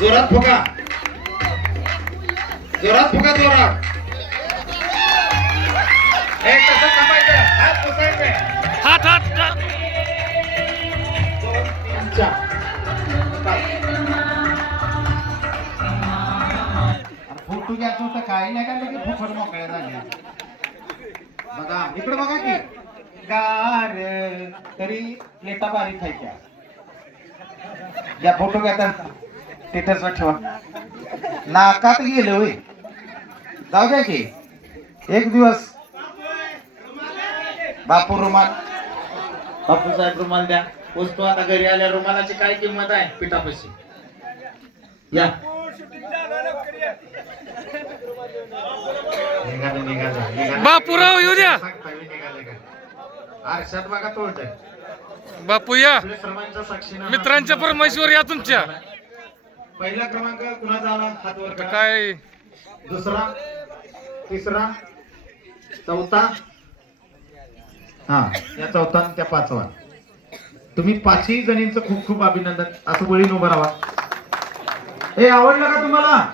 जोरात फुका. जोरात फुका जोरात. एक तसं थांबायचं? हात पुसायचे. हात हात हात. अच्छा फोटो घ्यायचं होतं काही नाही का लगे फुफड मोकळ्या झाल्या बघा इकडे बघा की. गार तरी लेटा बारीक खायच्या. या फोटो घेता स्टेटसवर ठेवा. नाकात गेलं होय. जाऊ द्या की. एक दिवस. बापू रुमाल. बापू साहेब रुमाल द्या. वस्तू आता घरी आल्या रुमालाची काय किंमत आहे? पिठापाशी. या. निघाले निघाले निघाले. बापूराव येऊ द्या. आरशात बघा तोडतंय बापू या. मित्रांच्या परमेश्वर या तुमच्या. पहिला क्रमांक कुणाचा आला? हात वर. काय? दुसरा तिसरा चौथा. हा या चौथा त्या पाचवा. तुम्ही पाचही जणींचं खूप खूप अभिनंदन. असं वळीन उभं राहा. हे आवडलं का तुम्हाला?